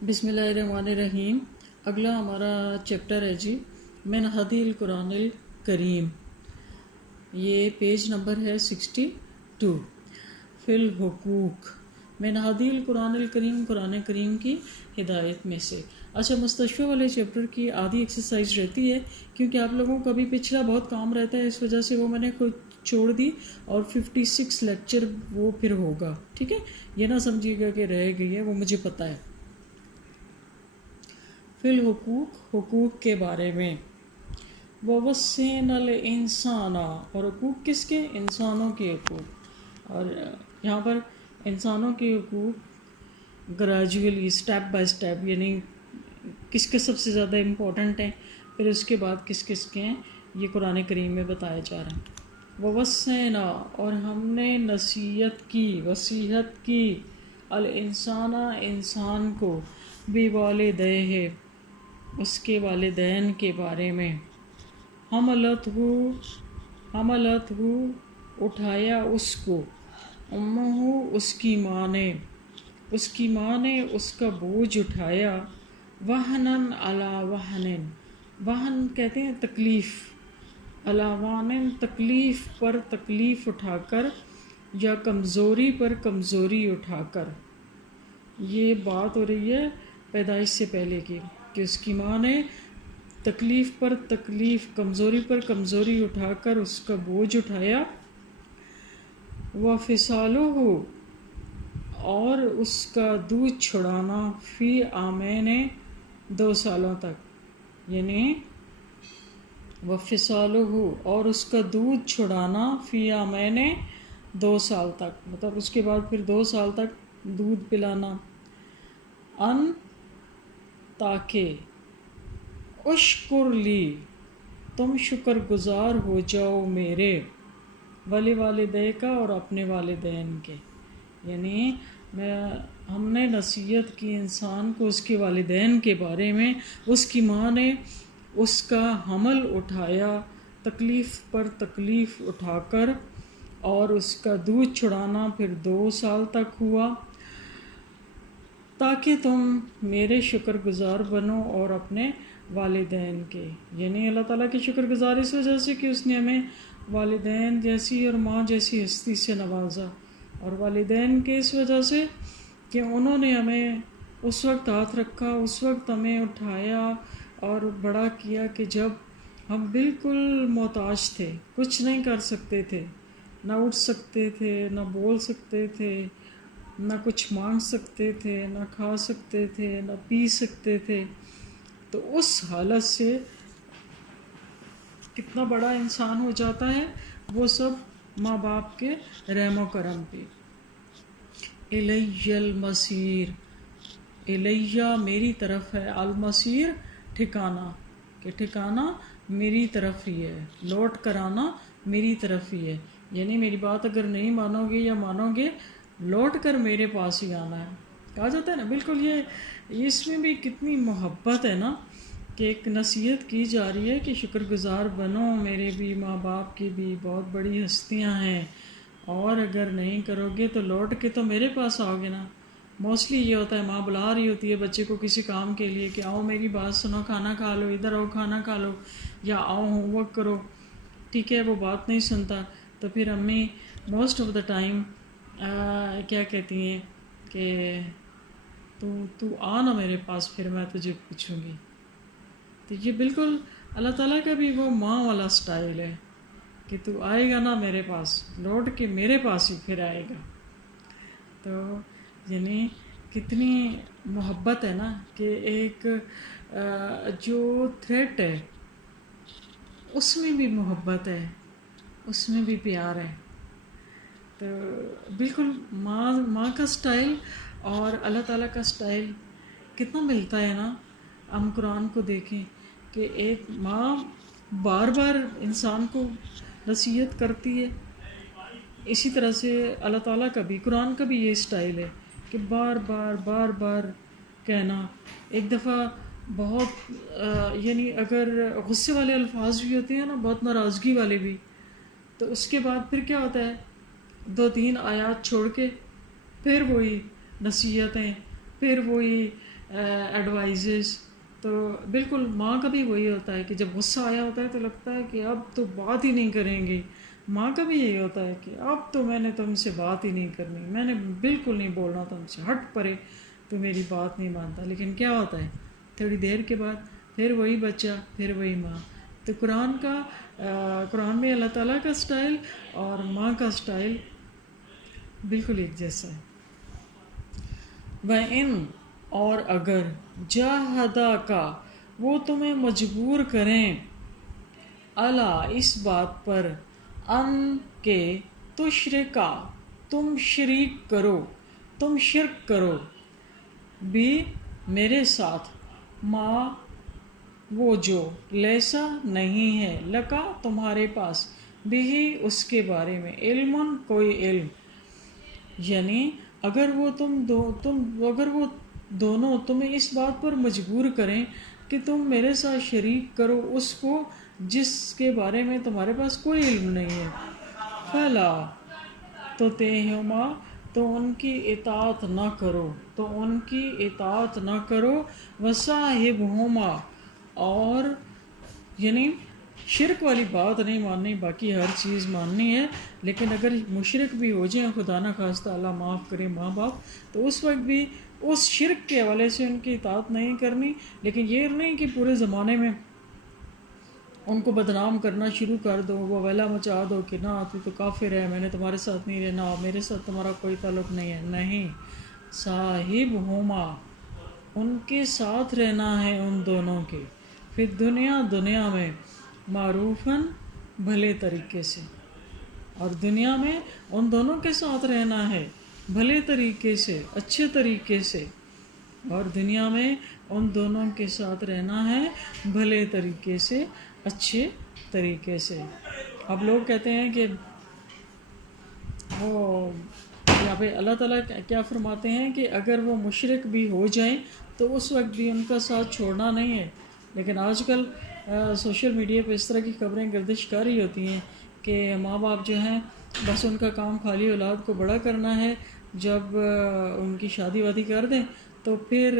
بسم اللہ الرحمن الرحیم۔ اگلا ہمارا چیپٹر ہے جی من ہدی القرآن الکریم۔ یہ پیج نمبر ہے 62۔ فی الحقوق من ہدی القرآن الکریم، قرآن کریم کی ہدایت میں سے۔ اچھا، مستشفی والے چیپٹر کی آدھی ایکسرسائز رہتی ہے کیونکہ آپ لوگوں کا بھی پچھلا بہت کام رہتا ہے، اس وجہ سے وہ میں نے خود چھوڑ دی، اور 56 لیکچر وہ پھر ہوگا، ٹھیک ہے؟ یہ نہ سمجھیے گا کہ رہ گئی ہے، وہ مجھے پتہ ہے۔ فی الحقوق، حقوق کے بارے میں۔ وَوَصَّيْنَا الْإِنسَانَ، اور حقوق کس کے؟ انسانوں کے حقوق۔ اور یہاں پر انسانوں کے حقوق گریجولی، اسٹیپ بائی اسٹیپ، یعنی کس کے سب سے زیادہ امپورٹنٹ ہیں، پھر اس کے بعد کس کس کے ہیں، یہ قرآن کریم میں بتایا جا رہا ہے۔ وَوَصَّيْنَا، اور ہم نے نصیحت کی، وصیحت کی، الانسان، انسان کو، بِوَالِدَیہِ، اس کے والدین کے بارے میں۔ حملتہ، اٹھایا اس کو، امہ، اس کی ماں نے، اس کی ماں نے اس کا بوجھ اٹھایا، وہنن علی وہنن، وہن کہتے ہیں تکلیف، علی وہنن، تکلیف پر تکلیف اٹھا کر، یا کمزوری پر کمزوری اٹھا کر۔ یہ بات ہو رہی ہے پیدائش سے پہلے کی، کہ اس کی ماں نے تکلیف پر تکلیف، کمزوری پر کمزوری اٹھا کر اس کا بوجھ اٹھایا۔ وَفِصَالُهُ، اور اس کا دودھ چھڑانا، فی عامین، 2 سالوں تک، یعنی وَفِصَالُهُ، اور اس کا دودھ چھڑانا، فی عامین، 2 سال تک، مطلب اس کے بعد پھر 2 سال تک دودھ پلانا۔ ان، تاکہ، اشکر لی، تم شکر گزار ہو جاؤ میرے، ولی والدیک، اور اپنے والدین کے، یعنی ہم نے نصیحت کی انسان کو اس کے والدین کے بارے میں۔ اس کی ماں نے اس کا حمل اٹھایا، تکلیف پر تکلیف اٹھا کر، اور اس کا دودھ چھڑانا پھر 2 سال تک ہوا، تاکہ تم میرے شکر گزار بنو اور اپنے والدین کے، یعنی اللہ تعالیٰ کی شکر گزار اس وجہ سے کہ اس نے ہمیں والدین جیسی اور ماں جیسی ہستی سے نوازا، اور والدین کے اس وجہ سے کہ انہوں نے ہمیں اس وقت ہاتھ رکھا، اس وقت ہمیں اٹھایا اور بڑا کیا کہ جب ہم بالکل محتاج تھے، کچھ نہیں کر سکتے تھے، نہ اٹھ سکتے تھے، نہ بول سکتے تھے، نہ کچھ مانگ سکتے تھے، نہ کھا سکتے تھے، نہ پی سکتے تھے۔ تو اس حالت سے کتنا بڑا انسان ہو جاتا ہے، وہ سب ماں باپ کے رحم و کرم پہ۔ الیہ المصیر، الیہ میری طرف ہے، المصیر ٹھکانہ، کہ ٹھکانہ میری طرف ہی ہے، لوٹ کر آنا میری طرف ہی ہے، یعنی میری بات اگر نہیں مانو گے یا مانو گے، لوٹ کر میرے پاس ہی آنا ہے۔ کہا جاتا ہے نا، بالکل یہ اس میں بھی کتنی محبت ہے نا، کہ ایک نصیحت کی جا رہی ہے کہ شکر گزار بنو، میرے بھی ماں باپ کی بھی بہت بڑی ہستیاں ہیں، اور اگر نہیں کرو گے تو لوٹ کے تو میرے پاس آؤ گے نا۔ موسٹلی یہ ہوتا ہے، ماں بلا رہی ہوتی ہے بچے کو کسی کام کے لیے کہ آؤ میری بات سنو، کھانا کھا لو، ادھر آؤ کھانا کھا لو، یا آؤ ہوم ورک کرو، ٹھیک ہے؟ وہ بات نہیں سنتا تو پھر امی موسٹ آف دا ٹائم کیا کہتی ہیں کہ تو آ نا میرے پاس، پھر میں تجھے پوچھوں گی۔ تو یہ بالکل اللہ تعالیٰ کا بھی وہ ماں والا سٹائل ہے کہ تو آئے گا نا میرے پاس، لوٹ کے میرے پاس ہی پھر آئے گا۔ تو یعنی کتنی محبت ہے نا، کہ ایک جو تھریٹ ہے اس میں بھی محبت ہے، اس میں بھی پیار ہے۔ تو بالکل ماں کا سٹائل اور اللہ تعالیٰ کا سٹائل کتنا ملتا ہے نا۔ ہم قرآن کو دیکھیں کہ ایک ماں بار بار انسان کو نصیحت کرتی ہے، اسی طرح سے اللہ تعالیٰ کا بھی، قرآن کا بھی یہ سٹائل ہے کہ بار بار بار بار کہنا۔ ایک دفعہ بہت یعنی اگر غصے والے الفاظ بھی ہوتے ہیں نا، بہت ناراضگی والے بھی، تو اس کے بعد پھر کیا ہوتا ہے، 2-3 آیات چھوڑ کے پھر وہی نصیحتیں، پھر وہی ایڈوائزز. تو بالکل ماں کا بھی وہی ہوتا ہے کہ جب غصہ آیا ہوتا ہے تو لگتا ہے کہ اب تو بات ہی نہیں کریں گے. ماں کا بھی یہی ہوتا ہے کہ اب تو میں نے تم سے بات ہی نہیں کرنی، میں نے بالکل نہیں بولنا تم سے، ہٹ پڑے تو میری بات نہیں مانتا. لیکن کیا ہوتا ہے تھوڑی دیر کے بعد پھر وہی بچہ، پھر وہی ماں. تو قرآن میں اللہ تعالیٰ کا سٹائل اور ماں کا سٹائل بالکل ایک جیسا ہے. وَإِن اور اگر جاہداکا وہ تمہیں مجبور کریں، الا اس بات پر، ان کے تشرکا تم شریک کرو، تم شرک کرو، بھی میرے ساتھ، ما وہ جو، لیسا نہیں ہے، لکا تمہارے پاس، بھی اس کے بارے میں، علم کوئی علم. یعنی اگر وہ اگر وہ دونوں تمہیں اس بات پر مجبور کریں کہ تم میرے ساتھ شریک کرو اس کو جس کے بارے میں تمہارے پاس کوئی علم نہیں ہے، فلا تطعہما تو ان کی اطاعت نہ کرو، تو ان کی اطاعت نہ کرو، وصاحبہما اور یعنی شرک والی بات نہیں ماننی، باقی ہر چیز ماننی ہے. لیکن اگر مشرک بھی ہو جائیں، خدا نہ خواستہ اللہ معاف کرے، ماں باپ، تو اس وقت بھی اس شرک کے حوالے سے ان کی اطاعت نہیں کرنی. لیکن یہ نہیں کہ پورے زمانے میں ان کو بدنام کرنا شروع کر دو، وہ ویلا مچا دو کہ نہ تو کافر ہے، میں نے تمہارے ساتھ نہیں رہنا، میرے ساتھ تمہارا کوئی تعلق نہیں ہے. نہیں، صاحب ہوما ان کے ساتھ رہنا ہے، ان دونوں کے، پھر دنیا میں، معروفاً بھلے طریقے سے. اور دنیا میں ان دونوں کے ساتھ رہنا ہے بھلے طریقے سے، اچھے طریقے سے. اور دنیا میں ان دونوں کے ساتھ رہنا ہے بھلے طریقے سے، اچھے طریقے سے. اب لوگ کہتے ہیں کہ وہ یہاں پہ اللہ تعالیٰ کیا فرماتے ہیں کہ اگر وہ مشرک بھی ہو جائیں تو اس وقت بھی ان کا ساتھ چھوڑنا نہیں ہے. لیکن آج کل سوشل میڈیا پہ اس طرح کی خبریں گردش کر رہی ہوتی ہیں کہ ماں باپ جو ہیں بس ان کا کام خالی اولاد کو بڑا کرنا ہے، جب ان کی شادی وادی کر دیں تو پھر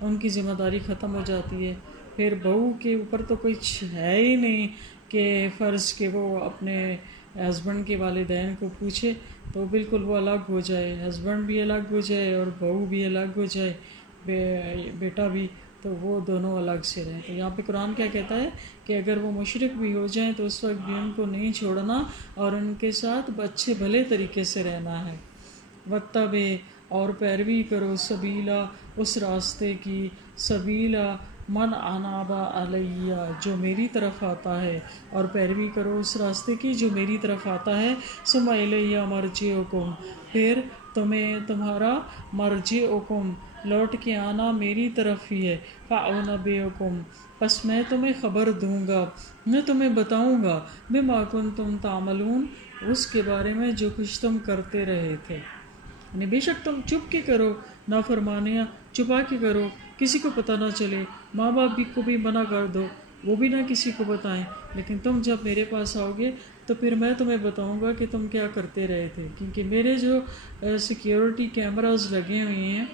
ان کی ذمہ داری ختم ہو جاتی ہے. پھر بہو کے اوپر تو کچھ ہے ہی نہیں کہ فرض کہ وہ اپنے ہسبینڈ کے والدین کو پوچھے، تو بالکل وہ الگ ہو جائے، ہسبینڈ بھی الگ ہو جائے اور بہو بھی الگ ہو جائے، بیٹا بھی، تو وہ دونوں الگ سے رہیں. تو یہاں پہ قرآن کیا کہتا ہے کہ اگر وہ مشرک بھی ہو جائیں تو اس وقت بھی ان کو نہیں چھوڑنا اور ان کے ساتھ اچھے بھلے طریقے سے رہنا ہے. واتبع اور پیروی کرو، سبیلا اس راستے کی، سبیلا من انابا علیہ جو میری طرف آتا ہے، اور پیروی کرو اس راستے کی جو میری طرف آتا ہے. ثم الیہ مرجعکم پھر تمہارا مرجعکم لوٹ کے آنا میری طرف ہی ہے. فأنبئکم پس میں تمہیں خبر دوں گا، میں تمہیں بتاؤں گا، بما کنتم تعملون اس کے بارے میں جو کچھ تم کرتے رہے تھے. یعنی بے شک تم چھپ کے کرو نافرمانیاں، چھپا کے کرو، کسی کو پتہ نہ چلے، ماں باپ بھی کو بھی منع کر دو، وہ بھی نہ کسی کو بتائیں. لیکن تم جب میرے پاس آؤ گے تو پھر میں تمہیں بتاؤں گا کہ تم کیا کرتے رہے تھے. کیونکہ میرے جو سیکیورٹی کیمراز لگے ہوئے ہیں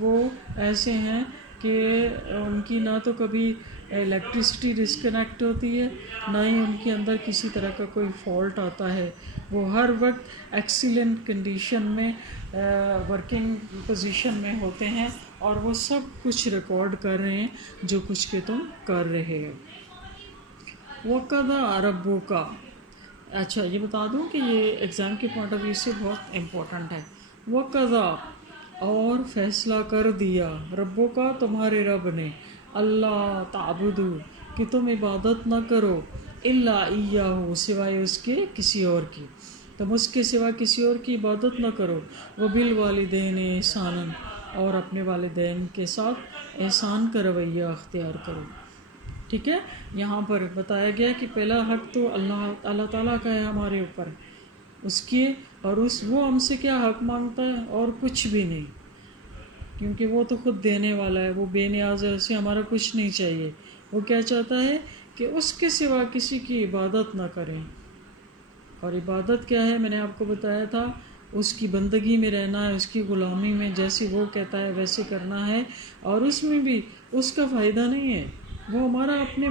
وہ ایسے ہیں کہ ان کی نہ تو کبھی الیکٹریسٹی ڈسکنیکٹ ہوتی ہے، نہ ہی ان کے اندر کسی طرح کا کوئی فالٹ آتا ہے. وہ ہر وقت ایکسیلنٹ کنڈیشن میں ورکنگ پوزیشن میں ہوتے ہیں اور وہ سب کچھ ریکارڈ کر رہے ہیں جو کچھ کہ تم کر رہے ہو. وَقَضَىٰ رَبُّكَ اچھا یہ بتا دوں کہ یہ ایگزام کے پوائنٹ آف ویو سے بہت امپورٹنٹ ہے. وَقَضَىٰ اور فیصلہ کر دیا، ربُّكَ تمہارے رب نے، اللہ تعبدو کہ تم عبادت نہ کرو، الا ایاہ سوائے اس کے کسی اور کی، تم اس کے سوا کسی اور کی عبادت نہ کرو. وبالوالدین احسانا اور اپنے والدین کے ساتھ احسان کا رویہ اختیار کرو. ٹھیک ہے، یہاں پر بتایا گیا کہ پہلا حق تو اللہ تعالیٰ کا ہے ہمارے اوپر، اس کی، اور وہ ہم سے کیا حق مانگتا ہے؟ اور کچھ بھی نہیں، کیونکہ وہ تو خود دینے والا ہے، وہ بے نیاز ہے، اسے ہمارا کچھ نہیں چاہیے. وہ کیا چاہتا ہے کہ اس کے سوا کسی کی عبادت نہ کریں. اور عبادت کیا ہے؟ میں نے آپ کو بتایا تھا اس کی بندگی میں رہنا ہے، اس کی غلامی میں جیسی وہ کہتا ہے ویسے کرنا ہے، اور اس میں بھی اس کا فائدہ نہیں ہے، وہ ہمارا اپنے